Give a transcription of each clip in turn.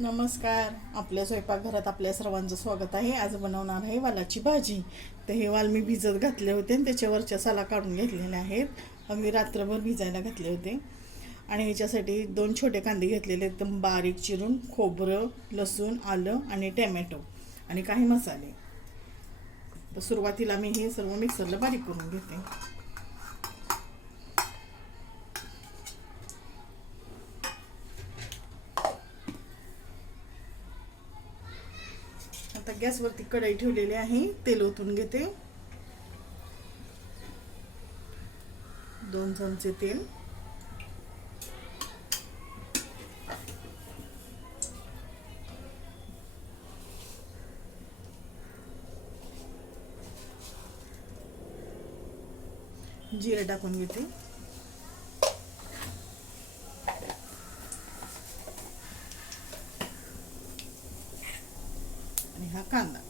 नमस्कार. आपल्या स्वयंपाकघरात आपल्या सर्वांचं स्वागत आहे. आज बनवणार आहे वालाची भाजी. तर हे वाल मी भिजत घातले होते आणि त्याच्यावरच्या साला काढून घेतलेल्या आहेत. मी रात्रभर भिजायला घातले होते. आणि ह्याच्यासाठी दोन छोटे कांदे घेतलेले एकदम बारीक चिरून खोबरं लसूण आलं आणि टॅमॅटो आणि काही मसाले. तर सुरुवातीला मी हे सर्व मिक्सरला बारीक करून घेते. आता गॅसवरती कढई ठेवलेली आहे तेल ओतून घेते. दोन चमचे तेल. जिरं टाकून घेते. हा कांदा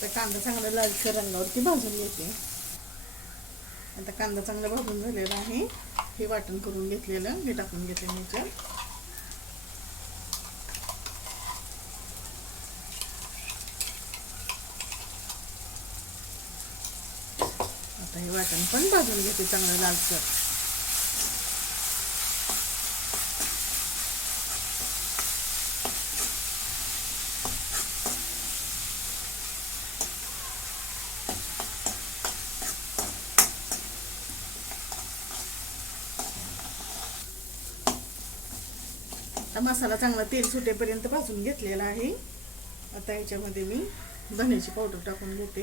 तर कांदा चांगला लालसर रंगावरती भाजून घेते आता कांदा चांगला भाजून झालेला आहे. हे वाटण करून घेतलेलं हे टाकून घेते मी आता हे वाटण पण भाजून घेते चांगलं लालसर. आता मसाला चांगला तेल सुटेपर्यंत भाजून घेतलेला आहे. आता याच्यामध्ये मी धण्याची पावडर टाकून घेते.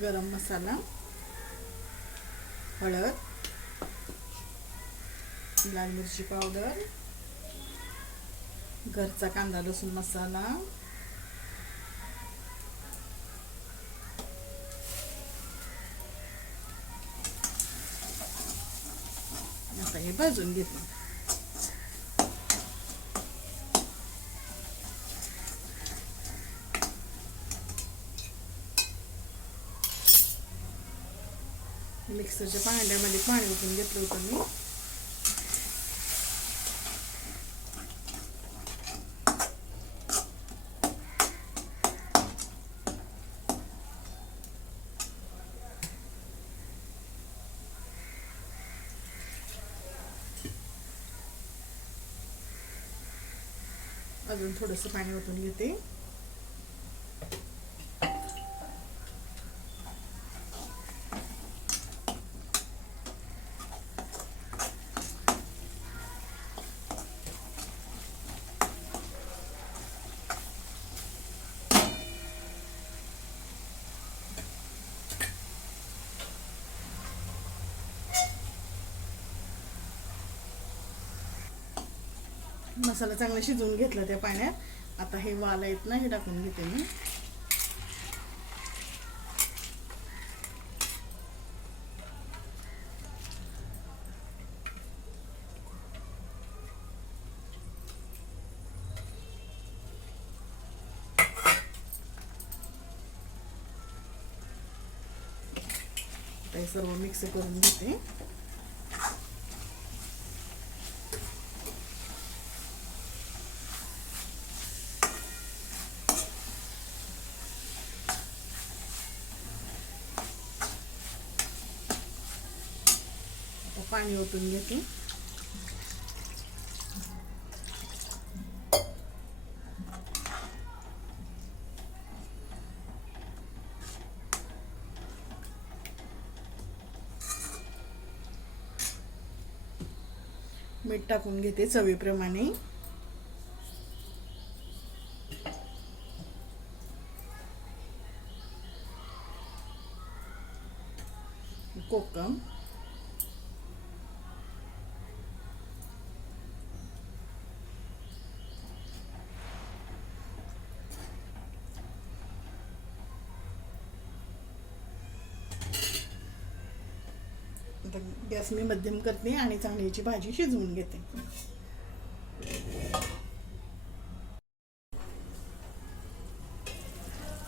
गरम मसाला हळद लाल मिरची पावडर घरचा कांदा लसूण मसाला आता हे भाजून घेतलं. मिक्सरच्या भांड्यामध्ये पाणी ओतून घेतलं होतं मी. अजून थोडंसं पाणी ओतून घेते. मसाला चांगला शिजवून घेतला त्या पाण्यात. आता हे वाल आहेत ना हे टाकून घेते मी. सर्व मिक्स करून घेते आता पाणी ओतून घेते. मीठ टाकून घेते चवीप्रमाणे. कोकम. आता गॅस मी मध्यम करते आणि चांगली याची भाजी शिजवून घेते.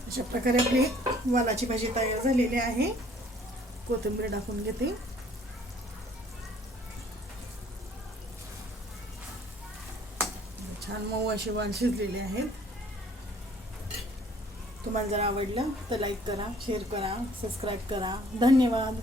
अशा प्रकारे आपली वालाची भाजी तयार झालेली आहे. कोथिंबीर टाकून घेते. छान मऊ असे वाल शिजलेले आहेत. तुम्हाला जर आवडलं तर लाईक करा शेअर करा सबस्क्राईब करा. धन्यवाद.